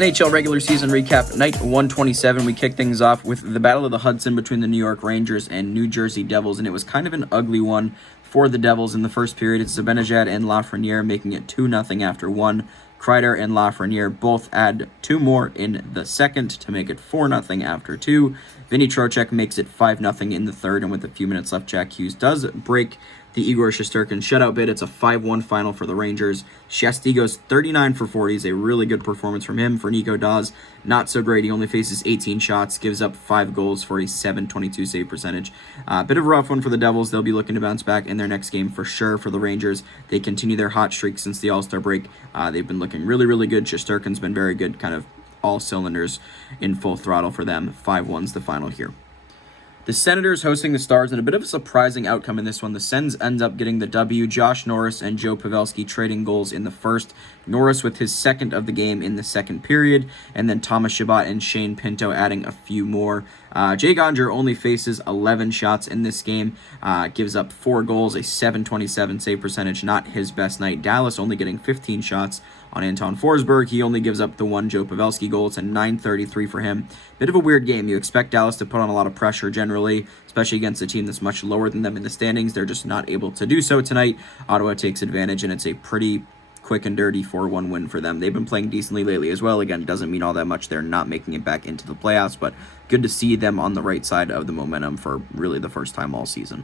NHL regular season recap, night 127. We kick things off with the Battle of the Hudson between the New York Rangers and New Jersey Devils, and it was kind of an ugly one for the Devils in the first period. It's Zibanejad and Lafreniere making it 2-0 after one. Kreider and Lafreniere both add two more in the second to make it 4-0 after two. Vinny Trocheck makes it 5-0 in the third, and with a few minutes left, Jack Hughes does break the Igor Shesterkin shutout bid. It's a 5-1 final for the Rangers. Shesty goes 39 for 40. It's a really good performance from him. For Nico Daws, not so great. He only faces 18 shots, gives up 5 goals for a .722 save percentage. Bit of a rough one for the Devils. They'll be looking to bounce back in their next game for sure. For the Rangers, they continue their hot streak since the All-Star break. They've been looking really, really good. Shesterkin's been very good, kind of all cylinders in full throttle for them. 5-1's the final here. The Senators hosting the Stars, and a bit of a surprising outcome in this one. The Sens end up getting the W. Josh Norris and Joe Pavelski trading goals in the first. Norris with his second of the game in the second period, and then Thomas Chabot and Shane Pinto adding a few more. Jay Gonger only faces 11 shots in this game, gives up 4 goals, a .727 save percentage, not his best night. Dallas only getting 15 shots on Anton Forsberg. He only gives up the one Joe Pavelski goal. It's a .933 for him. Bit of a weird game. You expect Dallas to put on a lot of pressure generally, especially against a team that's much lower than them in the standings. They're just not able to do so tonight. Ottawa takes advantage, and it's a pretty quick and dirty 4-1 win for them. They've been playing decently lately as well. Again, doesn't mean all that much. They're not making it back into the playoffs, but good to see them on the right side of the momentum for really the first time all season.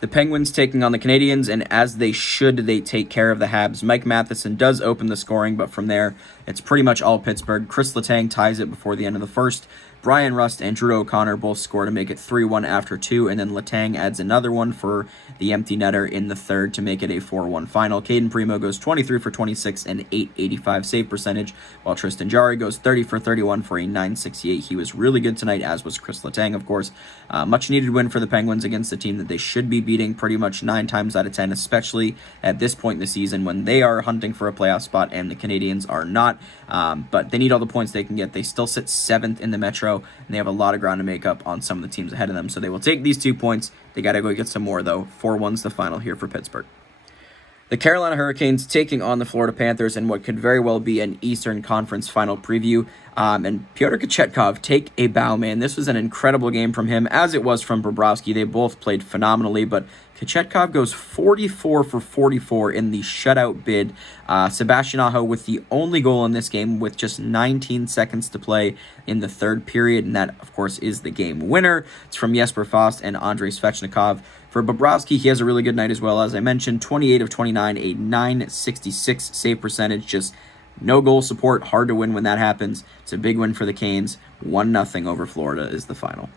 The Penguins taking on the Canadiens, and as they should, they take care of the Habs. Mike Matheson does open the scoring, but from there, it's pretty much all Pittsburgh. Chris Letang ties it before the end of the first. Brian Rust and Drew O'Connor both score to make it 3-1 after two, and then Letang adds another one for the empty netter in the third to make it a 4-1 final. Caden Primo goes 23 for 26 and .885 save percentage, while Tristan Jarry goes 30 for 31 for a .968. He was really good tonight, as was Chris Letang, of course. Much needed win for the Penguins against a team that they should be beating pretty much 9 times out of 10, especially at this point in the season when they are hunting for a playoff spot and the Canadiens are not. But they need all the points they can get. They still sit 7th in the Metro, and they have a lot of ground to make up on some of the teams ahead of them. So they will take these 2 points. They got to go get some more, though. 4-1's the final here for Pittsburgh. The Carolina Hurricanes taking on the Florida Panthers in what could very well be an Eastern Conference final preview. And Pyotr Kochetkov, take a bow, man. This was an incredible game from him, as it was from Bobrovsky. They both played phenomenally, but Kochetkov goes 44 for 44 in the shutout bid. Sebastian Aho with the only goal in this game with just 19 seconds to play in the third period, and that, of course, is the game winner. It's from Jesper Fast and Andrei Svechnikov. For Bobrovsky, he has a really good night as well. As I mentioned, 28 of 29, a .966 save percentage, just no goal support, hard to win when that happens. It's a big win for the Canes. 1-0 over Florida is the final.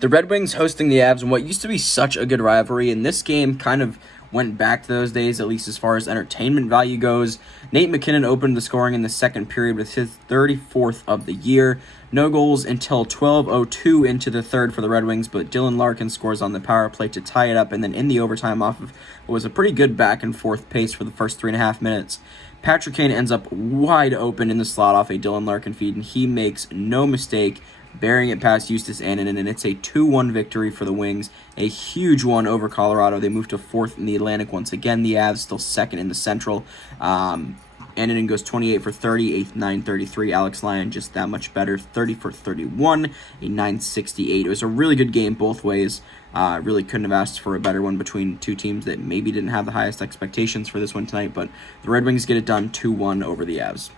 The Red Wings hosting the Avs in what used to be such a good rivalry, and this game kind of went back to those days, at least as far as entertainment value goes. Nate McKinnon opened the scoring in the second period with his 34th of the year. No goals until 12:02 into the third for the Red Wings, but Dylan Larkin scores on the power play to tie it up, and then in the overtime off of what was a pretty good back and forth pace for the first 3.5 minutes. Patrick Kane ends up wide open in the slot off a Dylan Larkin feed, and he makes no mistake bearing it past Justus Annunen, and it's a 2-1 victory for the Wings. A huge one over Colorado. They move to 4th in the Atlantic once again. The Avs still 2nd in the Central. Annunen goes 28 for 30, a .933. Alex Lyon just that much better, 30 for 31, a .968. It was a really good game both ways. Really couldn't have asked for a better one between two teams that maybe didn't have the highest expectations for this one tonight, but the Red Wings get it done 2-1 over the Avs.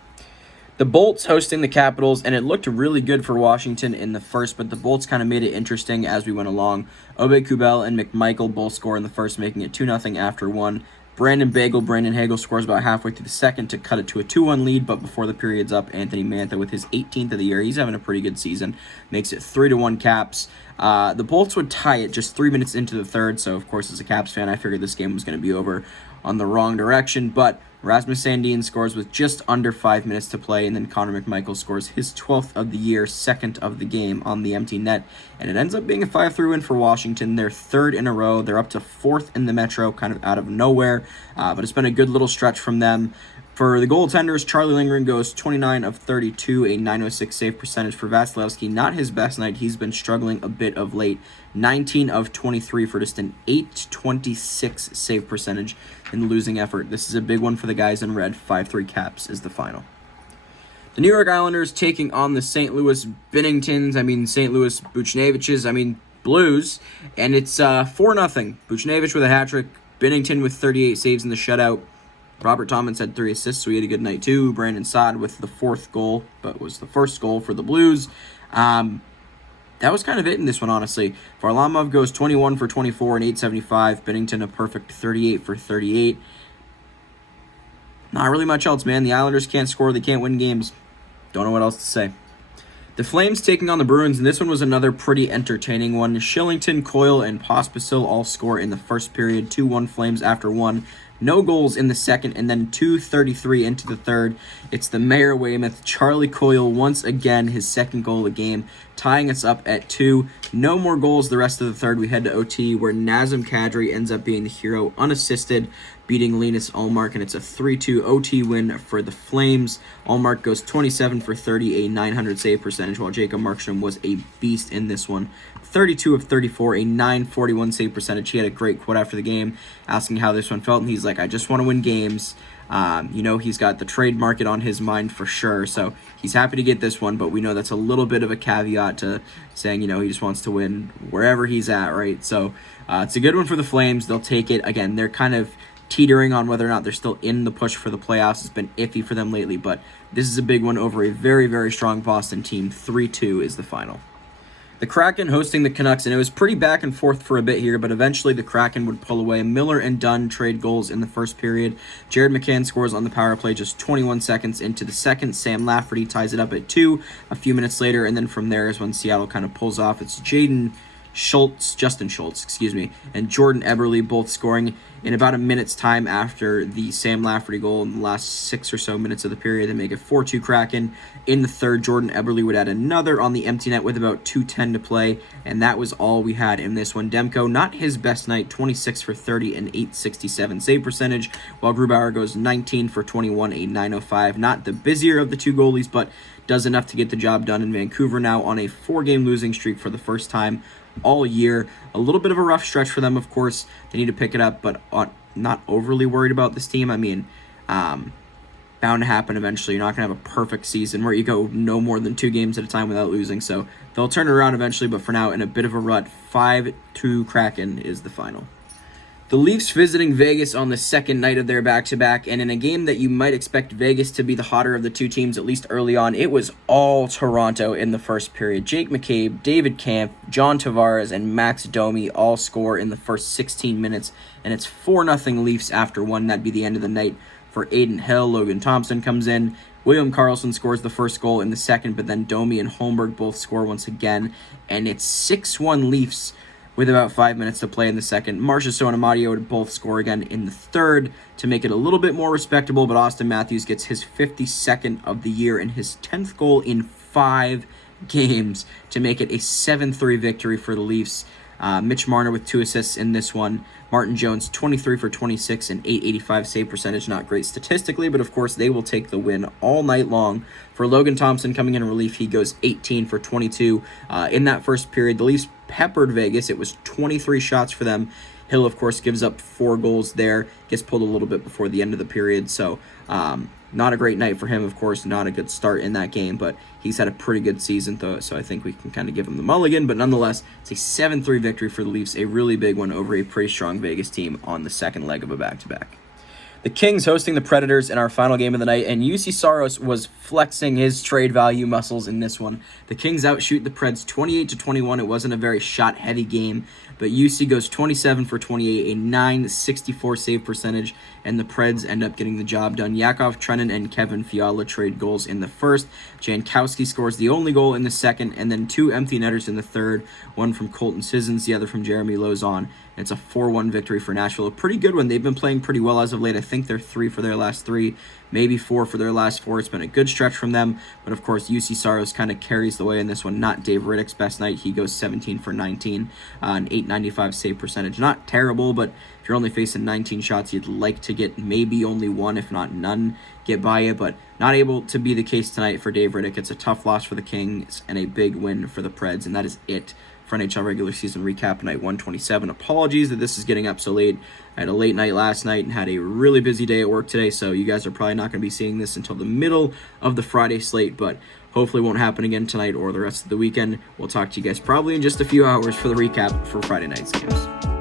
The Bolts hosting the Capitals, and it looked really good for Washington in the first, but the Bolts kind of made it interesting as we went along. Obe Kubel and McMichael both score in the first, making it 2-0 after one. Brandon Hagel scores about halfway through the second to cut it to a 2-1 lead, but before the period's up, Anthony Mantha with his 18th of the year, he's having a pretty good season, makes it 3-1 Caps. The Bolts would tie it just 3 minutes into the third, so of course as a Caps fan, I figured this game was going to be over on the wrong direction, but Rasmus Sandin scores with just under 5 minutes to play, and then Connor McMichael scores his 12th of the year, 2nd of the game on the empty net, and it ends up being a 5-3 win for Washington. They're 3rd in a row. They're up to 4th in the Metro, kind of out of nowhere, but it's been a good little stretch from them. For the goaltenders, Charlie Lindgren goes 29 of 32, a .906 save percentage. For Vasilevsky, not his best night. He's been struggling a bit of late. 19 of 23 for just an .826 save percentage in the losing effort. This is a big one for the guys in red. 5-3 Caps is the final. The New York Islanders taking on the St. Louis Binningtons, St. Louis Buchneviches, Blues, and it's 4-0. Buchnevich with a hat trick, Binnington with 38 saves in the shutout. Robert Thomas had 3 assists, so he had a good night too. Brandon Saad with the 4th goal, but was the first goal for the Blues. That was kind of it in this one, honestly. Varlamov goes 21 for 24 and 875. Binnington a perfect 38 for 38. Not really much else, man. The Islanders can't score. They can't win games. Don't know what else to say. The Flames taking on the Bruins, and this one was another pretty entertaining one. Shillington, Coyle, and Pospisil all score in the first period. 2-1 Flames after 1. No goals in the second, and then 2:33 into the third. It's the Mayor Weymouth, Charlie Coyle, once again, his second goal of the game, tying us up at 2. No more goals the rest of the third. We head to OT, where Nazem Kadri ends up being the hero, unassisted, beating Linus Ullmark, and it's a 3-2 OT win for the Flames. Ullmark goes 27 for 30, a 900 save percentage, while Jacob Markstrom was a beast in this one. 32 of 34, a 941 save percentage. He had a great quote after the game, asking how this one felt, and he's like, I just want to win games. He's got the trade market on his mind for sure, so he's happy to get this one, but we know that's a little bit of a caveat to saying, he just wants to win wherever he's at, right? So it's a good one for the Flames. They'll take it. Again, they're kind of teetering on whether or not they're still in the push for the playoffs. It's been iffy for them lately, but this is a big one over a very, very strong Boston team. 3-2 is the final. The Kraken hosting the Canucks, and it was pretty back and forth for a bit here, but eventually the Kraken would pull away. Miller and Dunn trade goals in the first period. Jared McCann scores on the power play just 21 seconds into the second. Sam Lafferty ties it up at 2 a few minutes later, and then from there is when Seattle kind of pulls off. It's Justin Schultz, and Jordan Eberle both scoring in about a minute's time after the Sam Lafferty goal in the last 6 or so minutes of the period to make it 4-2 Kraken. In the third, Jordan Eberle would add another on the empty net with about 2:10 to play, and that was all we had in this one. Demko, not his best night, 26 for 30 and 867 save percentage, while Grubauer goes 19 for 21, a 905. Not the busier of the two goalies, but does enough to get the job done in Vancouver now on a 4-game losing streak for the first time all year. A little bit of a rough stretch for them, of course. They need to pick it up, but not overly worried about this team. Bound to happen eventually. You're not going to have a perfect season where you go no more than 2 games at a time without losing, so they'll turn it around eventually, but for now, in a bit of a rut, 5-2 Kraken is the final. The Leafs visiting Vegas on the second night of their back-to-back, and in a game that you might expect Vegas to be the hotter of the two teams, at least early on, it was all Toronto in the first period. Jake McCabe, David Kampf, John Tavares, and Max Domi all score in the first 16 minutes, and it's 4-0 Leafs after 1. That'd be the end of the night for Aiden Hill. Logan Thompson comes in. William Karlsson scores the first goal in the second, but then Domi and Holmberg both score once again, and it's 6-1 Leafs with about 5 minutes to play in the second. Marchessault and Amadio would both score again in the third to make it a little bit more respectable, but Austin Matthews gets his 52nd of the year and his 10th goal in 5 games to make it a 7-3 victory for the Leafs. Mitch Marner with 2 assists in this one. Martin Jones, 23 for 26 and 885 save percentage. Not great statistically, but of course they will take the win all night long. For Logan Thompson coming in relief, he goes 18 for 22 in that first period. The Leafs peppered Vegas. It was 23 shots for them. Hill, of course, gives up 4 goals there. Gets pulled a little bit before the end of the period, so not a great night for him, of course. Not a good start in that game, but he's had a pretty good season, though, so I think we can kind of give him the mulligan. But nonetheless, it's a 7-3 victory for the Leafs, a really big one over a pretty strong Vegas team on the second leg of a back-to-back. The Kings hosting the Predators in our final game of the night, and UC Saros was flexing his trade value muscles in this one. The Kings outshoot the Preds 28-21. It wasn't a very shot-heavy game, but UC goes 27 for 28, a 964 save percentage, and the Preds end up getting the job done. Yakov Trenin and Kevin Fiala trade goals in the first. Jankowski scores the only goal in the second, and then 2 empty netters in the third, one from Colton Sissons, the other from Jeremy Lauzon. It's a 4-1 victory for Nashville. A pretty good one. They've been playing pretty well as of late. I think they're 3 for their last 3, maybe 4 for their last 4. It's been a good stretch from them. But, of course, UC Saros kind of carries the way in this one. Not Dave Riddick's best night. He goes 17 for 19, an 895 save percentage. Not terrible, but if you're only facing 19 shots, you'd like to get maybe only 1, if not none, get by you. But not able to be the case tonight for Dave Riddick. It's a tough loss for the Kings and a big win for the Preds, and that is it for NHL regular season recap night 127. Apologies that this is getting up so late. I had a late night last night and had a really busy day at work today, so you guys are probably not going to be seeing this until the middle of the Friday slate, but hopefully it won't happen again tonight or the rest of the weekend. We'll talk to you guys probably in just a few hours for the recap for Friday night's games.